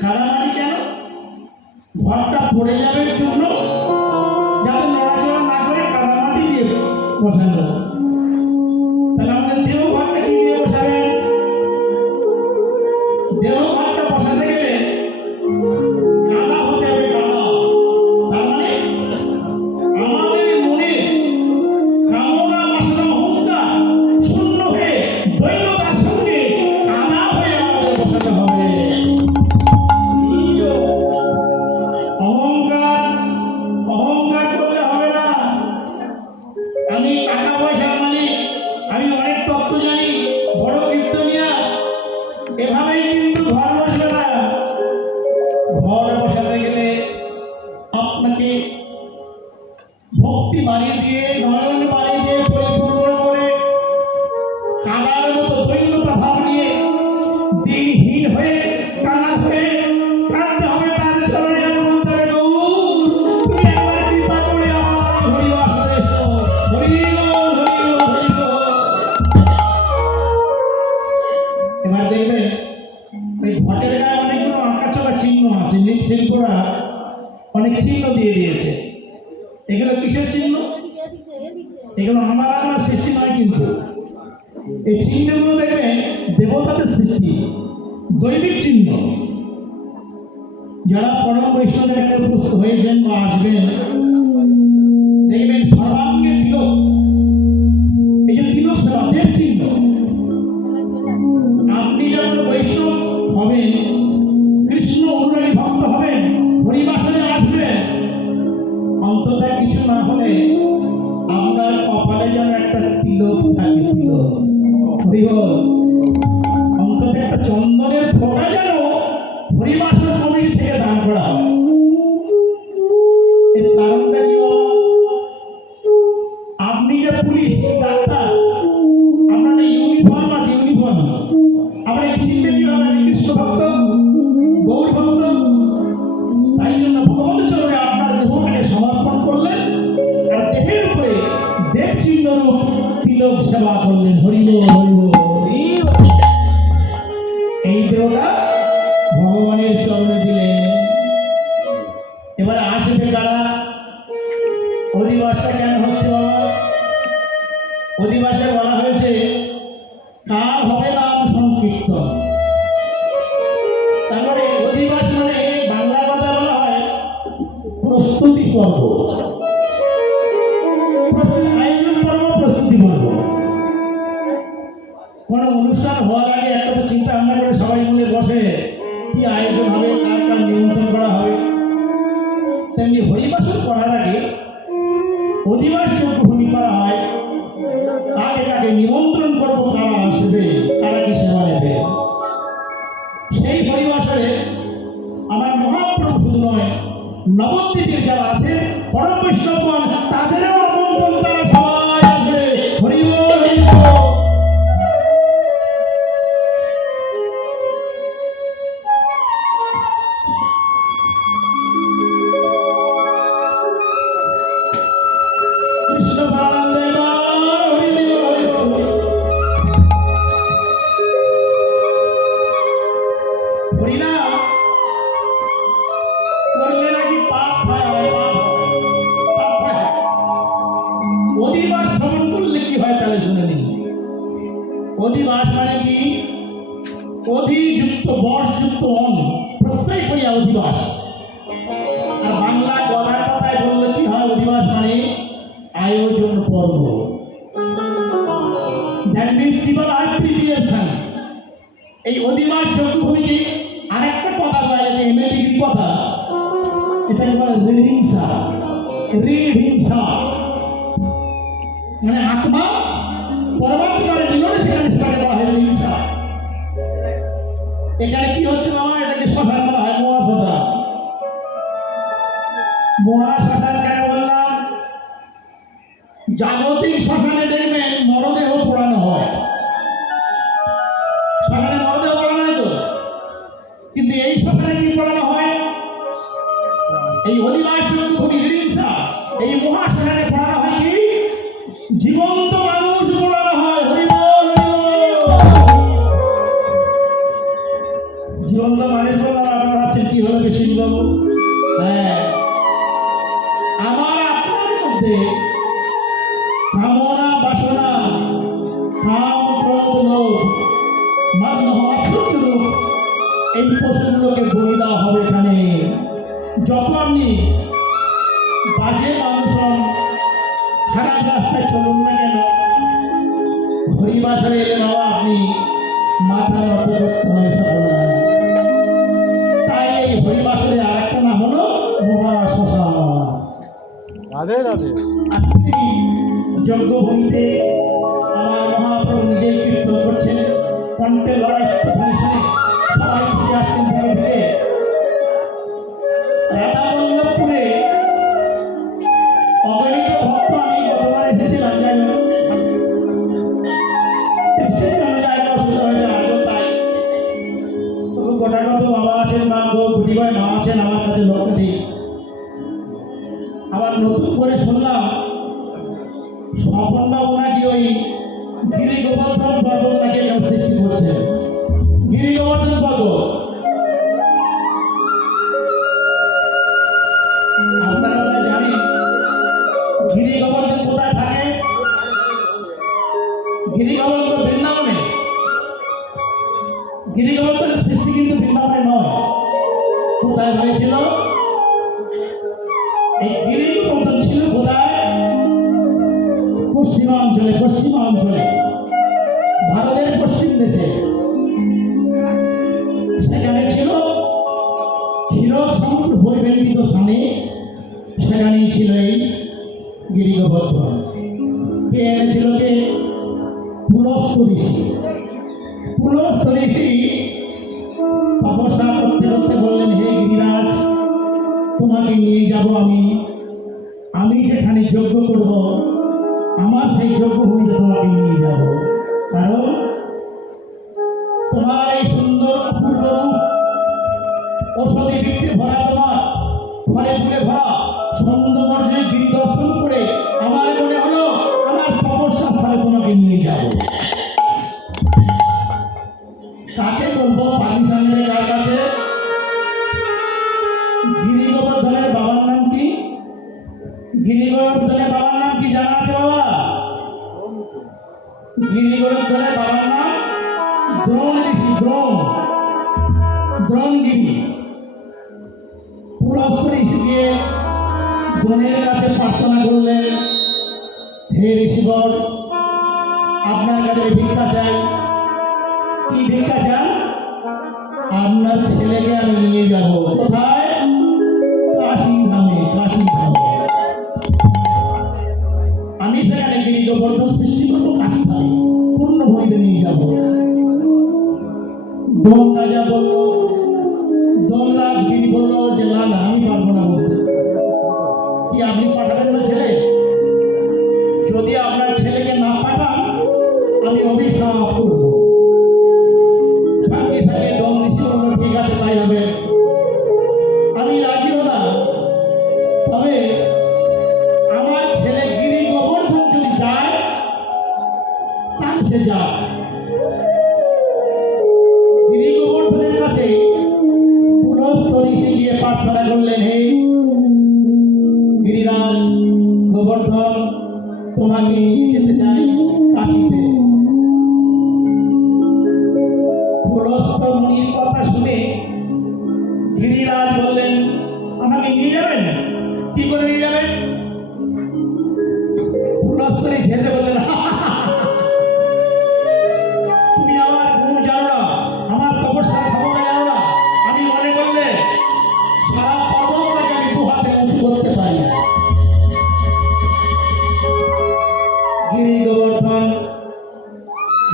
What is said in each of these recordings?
কাদামাটি কেন? ঘরটা পড়ে যাবে জন্য, যাতে নড়াচড়া না করে কাদামাটি দিয়ে বসানো। তাহলে আমাদের দেহ ঘরটা কি দিয়ে বসাবেন? দেহ ঘরটা বসাতে গেলে কাদা হতে হবে, কাদা। তার মানে আমাদের মনে কামনা বাসনা অহংকার শূন্য হয়ে দৈন্যতার সঙ্গে কাদা হয়ে আমাদের বসাতে হবে। অহংকার করলে হবে না। আমি টাকা পয়সার মালিক, আমি অনেক তত্ত্ব জানি, বড় কীর্তনিয়া, এভাবেই কিন্তু ঘর বসবে না। ঘর বসাতে গেলে আপনাকে ভক্তি বাড়িয়ে দিয়ে, নয়ন বাড়িয়ে দিয়ে পরিপূর্ণ করে কাদার মতো দৈন্যতা ভাব নিয়ে দিনহীন হয়ে কানা হয়ে কাঁদতে হবে তার চরণে। আর বলতে হবে, গৌর তুমি একবার কৃপা করে আমার হরিবাসরে এসো। হরি বল, হরি বল, হরি বল। এবার দেখবেন ওই ঘটের গায়ে অনেকগুলো আঁকাচোকা চিহ্ন আছে, মৃৎশিল্পরা অনেক চিহ্ন দিয়ে দিয়েছে। এগুলো কিসের চিহ্ন? এগুলো আমার সৃষ্টি নয়, কিন্তু এই চিহ্নগুলো দেখবেন দেবতাদের সৃষ্টি, দৈবিক চিহ্ন। যারা পরম বৈষ্ণবের একটা উপস্থিত হয়েছেন বা আসবেন, দেখবেন সর্বাঙ্গে তিলক। এই যে তিলক সেবা দেব চিহ্ন। আপনি যখন বৈষ্ণব হবেন, কৃষ্ণ অনুরাগী ভক্ত হবেন, হরিবাসরে আসবেন, অন্তত কিছু না হলে আপনার কপালে যেন একটা তিলক থাকে, তিলক। হরিবল। অন্তত একটা চন্দনের ফোঁটা যেন হরিবাসর কমিটি থেকে দান করা হয়। এর কারণটা কি? আপনি যে পুলিশ, ডাক্তার, আপনার ইউনিফর্ম আছে, ইউনিফর্ম আপনাকে চিনতে কি হবে? কৃষ্ণ ভক্ত, গৌর ভক্ত। তাই জন্য ভগবত চরণে আপনার দেহটাকে সমর্পণ করলেন, আর দেহের উপরে দেব চিহ্ন রূপ তিলক সেবা করলেন। হরিব হরিব। এই দেহটা ভগবানের চরণে দিলেন। এবারে আসবে কারা? অধিবাসটা কেন হচ্ছে বাবা? অধিবাসে বলা হয়েছে কার হবে নাম সংকীর্তন। তারপরে অধিবাস মানে বাংলা কথা বলা হয় প্রস্তুতি পর্ব, আয়োজন পর্ব, প্রস্তুতি পর্ব। কোনো অনুষ্ঠান হওয়ার আগে একটা তো চিন্তা ভাবনা করে সবাই মিলে বসে, কি আয়োজন হবে, কার কার নিমন্ত্রণ করা হবে। তেমনি হরিবাসন করার আগে অধিবাস যজ্ঞভূমি করা হয়, কাকে কাকে নিমন্ত্রণ করবো, কারা আসবে, কারা কি সেবা নেবে। সেই হরিবাসরে আমার মহাপ্রভু শুধু নয়, নবদ্বীপের যারা আছে পরম বৈষ্ণবগণ, তাদেরও আমন্ত্রণ, তারা সবাই আসবে। হরি বল, হরি বল। কৃষ্ণ প্রাণ দেবা, হরি বল, হরি বল। হরিনাম করলে নাকি পাপ হয়, পাপ হয়, পাপ হয়। অধিবাস শ্রবণ করলে কি হয় তাহলে শুনে নিন। অধিবাস মানে কি? অধিযুক্ত বর্ষযুক্ত অন প্রত্যয় করিয়া অধিবাস। আর বাংলা কথায় কথায় বললে কি হয়? অধিবাস মানে আয়োজন পর্ব। দ্যাট মিনস কি বলা হয়? প্রিপারেশন। এই অধিবাস যজ্ঞভূমিকে আরেকটা কথা বলা যায়, এমএ ডিগ্রি কথা, এটাকে বলে রিহিংসা। রিহিংসা মানে আত্মা পরমাত্মার মিলনে সেখানে সেটাকে বলা হয় রিহিংসা। এখানে কি হচ্ছে বাবা? এটাকে শ্মশান বলা হয়, মহাশ্মশান। মহাশ্মশান কেন বললাম? জাগতিক শ্মশানে দেখবেন মরদেহ পোড়ানো হয়, শ্মশানে মরদেহ পোড়ানো হয় তো, কিন্তু এই শ্মশানে কি পোড়ানো হয়? এই অধিবাস যজ্ঞভূমি হিংসা, এই মহাশ্মশানে পোড়ানো হয় কি? জীবন্ত মানুষ পোড়ানো হয়। হরি বল, হরি বল। জীবন্ত মানুষ বললাম আপনারা ভাবছেন কি হলো বিশ্বজিৎবাবু? হ্যাঁ, আমার আপনার মধ্যে কামনা বাসনা, কাম ক্রোধ লোভ মান্য আশ্চর্য লোক, এই পশুগুলোকে বলি দেওয়া হবে এখানে। যত আপনি বাজে মানুষ হন, খারাপ রাস্তায় চলুন না কেন, হরিবাসরে এলে বাবা আপনি মাথা নত করতে হবে সকলে। তাই এই হরিবাসরে আর একটা নাম হলো মহাশ্মশান। রাধে রাধে। আজকে যজ্ঞভূমিতে আমার মহাপ্রভু নিজেই কীর্তন করছেন, কণ্ঠে লড়াই ধ্বনি শুনে সবাই ছুটে আসছেন ধীরে ধীরে। রাধাবল্লভপুরে অগণিত ভক্ত, আমি গতবার এসেছিলাম, যাই হোক কৃষ্ণের জন্য যাই অসুবিধা হয়েছে, আজও তাই। তবু গোটাগত বাবা আছেন, মা গো গুটিভাই মা আছেন, আমার কাছে লক্ষ্য দিই। আবার নতুন করে শুনলাম স্বপনবাবু নাকি ওই গিরি গোবর্ধন পর্বত নাকি এখানে সৃষ্টি করছে। গিরি গোবর্ধন পর্বত আপনারা বোধহয় জানেন গিরি গোবর্ধন কোথায় থাকে? গিরি গোবর্ধন বৃন্দাবনে। গিরি গোবর্ধনের সৃষ্টি কিন্তু বৃন্দাবনে নয়। কোথায় হয়েছিল? এই গিরি গোবর্ধন ছিল কোথায়? পশ্চিমাঞ্চলে, পশ্চিমাঞ্চলে ভারতের পশ্চিম দেশে। সেখানে ছিল ক্ষীর সমুদ্র পরিবেষ্টিত স্থানে, সেখানেই ছিল এই গিরি গোবর্ধন। কে এনেছিল? কে? পুলস্ত্য ঋষি। পুলস্ত্য ঋষি তপস্যা করতে করতে বললেন, হে গিরিরাজ, তোমাকে নিয়ে যাব আমি যেখানে যজ্ঞ করব, আমার সেই যজ্ঞভূমিতে তোমাকে নিয়ে যাব। কারণ তোমার এই সুন্দর অপূর্ব রূপ, ঔষধি বৃক্ষে ভরা, তোমার ফলে ফুলে ভরা সৌন্দর্যে গিরি দর্শন করে আমার মনে হলো আমার তপস্যা স্থানে তোমাকে নিয়ে যাব। কাকে বলবো? পারমিশন নেবে কার কাছে? গিরি গোবর্ধনের বাবার নাম কি? গিরি গোবর্ধনের বাবার নাম কি জানা আছে বাবা? গিরি গোবর্ধনের বাবার নাম দ্রোণ ঋষি। দ্রোণগিরি। পুলস্ত্য ঋষি গিয়ে দ্রোণের কাছে প্রার্থনা করলেন, হে ঋষিবর, আপনার কাছে ভিক্ষা চাই। কি ভিক্ষা চান? আপনার ছেলেকে আমি নিয়ে যাব। কোথায়? কাশী ধামে। কাশী ধামে আমি সেখানে গিরি গোবর্ধন সৃষ্টি করবো। কাশী ধামে পূর্ণ ভূমিতে নিয়ে যাব। দোল রাজা বলল, দোলরাজ গিরি বলল যে না না, আমি পারবো না বলতে। কি আপনি পাঠাবেন না ছেলে? যদি আপনার ছেলেকে না পাঠান আমি অভিশাপ করব। সঙ্গে সঙ্গে দোল ঋষি বলল, ঠিক আছে তাই হবে, আমি রাজি হলাম। তবে আমার ছেলে গিরি গোবর্ধন যদি যায়, তাই সে যায়। গিরি গোবর্ধনের কাছে পুলস্ত্য ঋষি গিয়ে প্রার্থনা করলেন, হে গিরিরাজ গোবর্ধন, তোমাকে নিয়ে যেতে চাই কাশীতে। পুলস্ত্য মুনির কথা শুনে গিরিরাজ বললেন, আমাকে নিয়ে যাবেন? কি করে নিয়ে যাবেন? পুলস্ত্য ঋষি হেসে বললেন, তুমি আমার গুণ জানো না, আমার তপস্যার ক্ষমতা জানো না। আমি মনে করলে সারা পর্বতটাকে আমি দু হাতে উঁচু করতে পারি। গিরি গোবর্ধন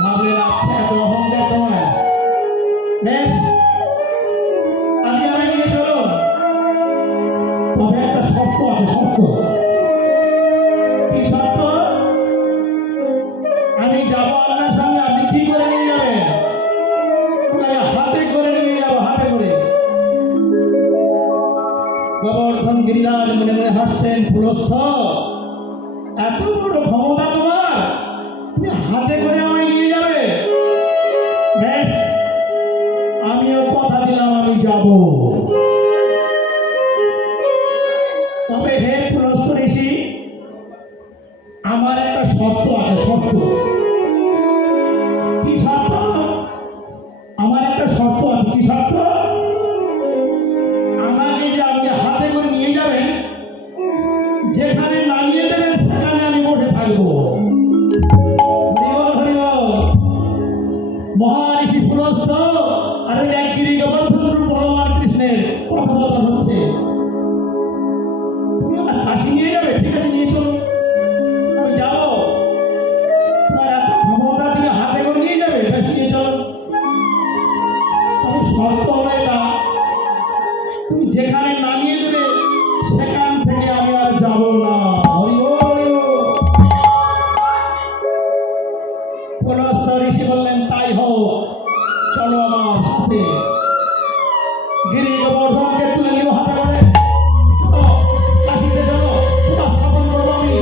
ভাবলেন, আচ্ছা এত অহংকার তোমার, বেশ আপনি আমাকে নিয়ে চলুন। তবে একটা শর্ত আছে। শর্ত কি? শর্ত? আমি যাবো আপনার সঙ্গে, আপনি কি করে নিয়ে যাবেন? হাতে করে নিয়ে যাবো, হাতে করে। গোবর্ধন গিরিরাজ মনে মনে হাসছেন, পুলস্ত্য, এত বড় ক্ষমতা তোমার, তুমি হাতে করে আমায় নিয়ে যাবে? বেশ, আমিও কথা দিলাম আমি যাব। তুমি যেখানে নামিয়ে দেবে সেখান থেকে আমি আর যাব না। হরি বল, হরি বল। পুলস্ত্য ঋষি বললেন, তাই হোক, চলো আমার সাথে। গিরি গোবর্ধনকে তুলে নিল হাতে করে, চলো কাশীতে, চলো তোমার স্থাপন করবো আমি।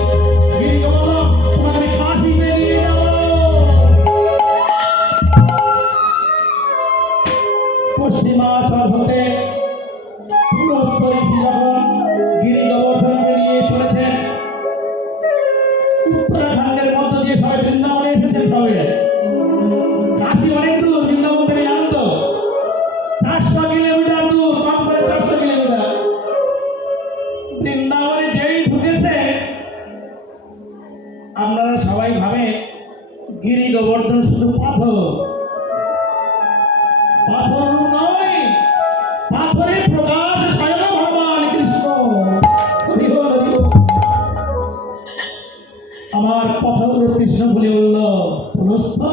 গিরি গোবর্ধন, তোমাকে আমি কাশীতে নিয়ে যাবো। পশ্চিমাচল হতে পুলস্ত্য ঋষি যখন গিরি গোবর্ধনকে নিয়ে চলেছেন, উত্তরাখণ্ডের মধ্য দিয়ে সবাই বৃন্দাবনে এসেছেন। সবাই কাশী অনেক দূর, বৃন্দাবন থেকে জানেন তো 400 কিলোমিটার দূর, কম করে 400 কিলোমিটার। বৃন্দাবনে যেই ঢুকেছে, আপনারা সবাই ভাবেন গিরি গোবর্ধন শুধু পাথর। পাথর নয়, পাথরের প্রকাশ স্বয়ং ভগবান কৃষ্ণ। হরি বল, হরি বল। আমার পথগুলো কৃষ্ণ বলে বলল, পুলস্ত্য,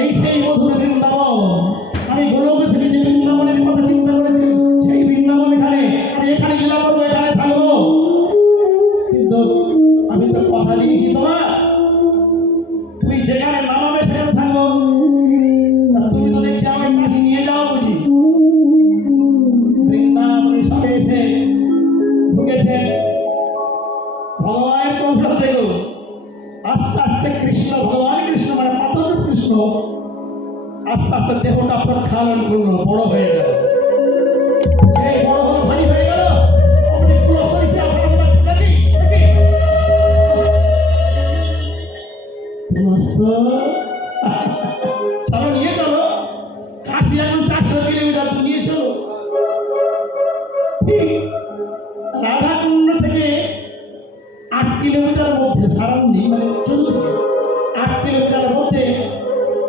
এই সেই মধুর বৃন্দাবন। আমি গোলক থেকে যে বৃন্দাবনের কথা চিন্তা করেছি, সেই বৃন্দাবন এখানে। আমি এখানে লীলা করবো, এখানে থাকবো। কিন্তু আমি তো কথা দিয়েছি তোমার, তুমি যেখানে নামাবে সেখানে থাকবো। তা তুমি তো দেখছি আমাকে কাশী নিয়ে যাও বুঝি। বৃন্দাবনে সবে এসে ঢুকেছেন, ভগবানের কৌশল দেখো। আস্তে আস্তে কৃষ্ণ, ভগবান কৃষ্ণ মানে পাথর কৃষ্ণ, আস্তে আস্তে দেহটা প্রক্ষালন করলো, বড় হয়ে গেল। যে বড় হলো, ভারী হয়ে গেল, অমনি পুলস্ত্য ঋষি আপনারা পাচ্ছেন নাকি? পুলস্ত্য, চলো নিয়ে চলো, কাশী এখন 400 কিলোমিটার, তুমি নিয়ে চলো। ঠিক রাধাকুণ্ড থেকে 8 কিলোমিটার মধ্যে, সারাউন্ডিং মানে 8 কিলোমিটার মধ্যে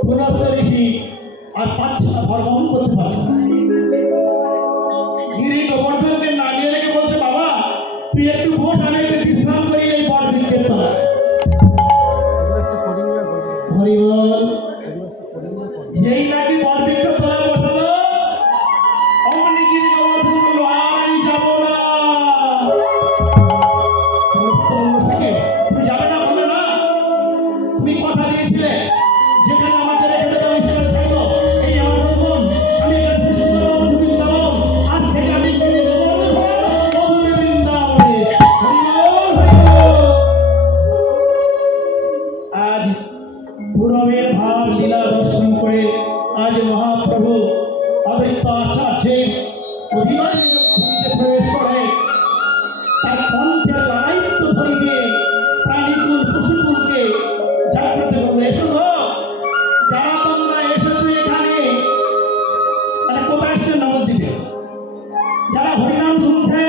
পুলস্ত্য ঋষি আর পাচ্ছে না, ধর্মন করতে পারছে না। গিরি গোবর্ধনকে নামিয়ে রেখে বলছে, বাবা তুই একটু বস, আমি একটু বিশ্রাম করি এই বট বৃক্ষের তলায়। হরি বল। যেই নাকি বট বৃক্ষের তলায় বসালো, অমনি গিরি গোবর্ধন বললো, আর আমি যাবো না। পুলস্ত্য বলল, সেকে তুমি যাবে না? বলে না, তুমি কথা দিয়েছিলে যেখানে আমাকে রেখে দেবে আমি সেখানে থাকবো। এই আমার মন, আমি এখানে সৃষ্টি করবো বৃন্দাবন। আজ থেকে আমি গিরি গোবর্ধন মধুর বৃন্দাবনে। হরি বল, হরি বল। আজ পূরবের ভাব লীলা দর্শন করে আজ মহাপ্রভু অদ্বৈত আচার্যের অভিমানী ভূমিতে প্রবেশ করে, তার কণ্ঠের লালায়িত্ব ধ্বনি দিয়ে প্রাণীকুল পশুকুলকে জাগ্রত করবে। এসো গো, যারা তোমরা এসেছো এখানে, মানে কোথায় এসছে? নবদ্বীপে। যারা হরিনাম শুনছে,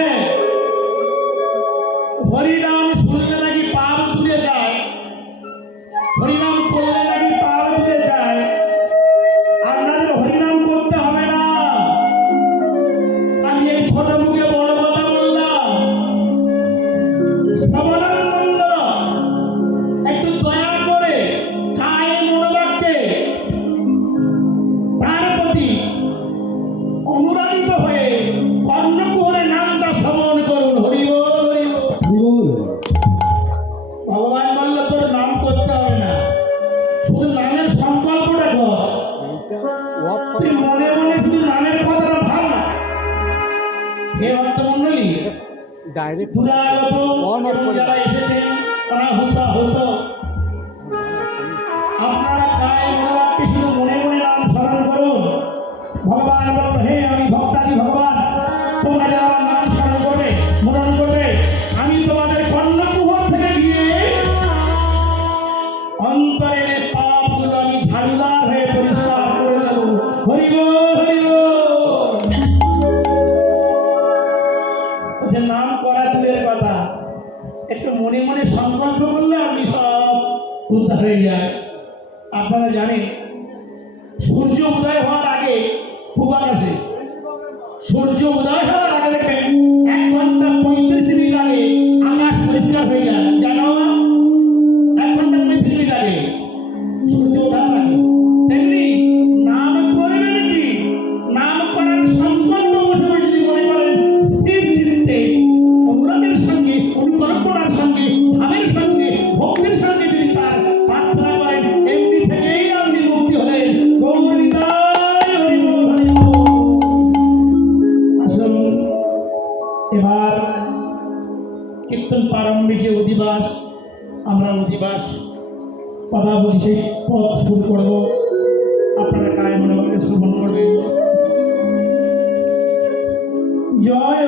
হরিনাম শুনলে নাকি পাপ তুলে যায়, হরিনাম করলে নাকি পাপ তুলে যায়। আপনাদের হরিনাম করতে হবে না, আমি এই ছোট মুখে বড় কথা বললাম। শ্রবণানন্দ একটু দয়া করে কায়ে মনোবাক্যে তার প্রতি অনুরাগিত হয়ে কর্ণকুহরে নামটা শ্রবণ করুন। হরি বল, হরি বল। ভগবান বলল, তোর নাম করতে হবে না, শুধু নামের সংকল্পটা কর। তুই মনে মনে শুধু নামের কথাটা ভাব না। হে ভক্তমণ্ডলী, ডাইরেক্ট দুরাগত এবং যারা এসেছেন অনাহুত আহুত, আপনারা গায়ে মনোবাক্যে শুধু মনে মনে নাম স্মরণ করুন। ভগবান বলল, হে আমি ভক্তাদি ভগবান, তোমরা যারা আমার নাম স্মরণ করবে, মনন করবে, আমি তোমাদের কর্ণকুহর থেকে গিয়ে অন্তরের পাপগুলো আমি ঝাড়ুদার হয়ে পরিষ্কার করে দেব। হরি বল, হরি বল। যে নাম করা দূরের কথা, একটু মনে মনে সংকল্প করলে আপনি সব উদ্ধার হয়ে যায়। আপনারা জানেন, সূর্য উদয় হওয়ার আগে পূব আকাশে, সূর্য উদয় হওয়ার আগে দেখবেন 1 ঘন্টা 35 মিনিট আগে আকাশ পরিষ্কার হয়ে যায়। জানো, 1 ঘন্টা 35 মিনিট আগে সূর্য ওঠার আগে। তেমনি নাম করবে নাকি, নাম করার সংকল্প বসে বসে এবার কীর্তন প্রারম্ভে যে অধিবাস, আমরা অধিবাস কথা বলি সেই পথ শুরু করব। আপনারা কায় মনে করে শ্রবণ করবেন। জয়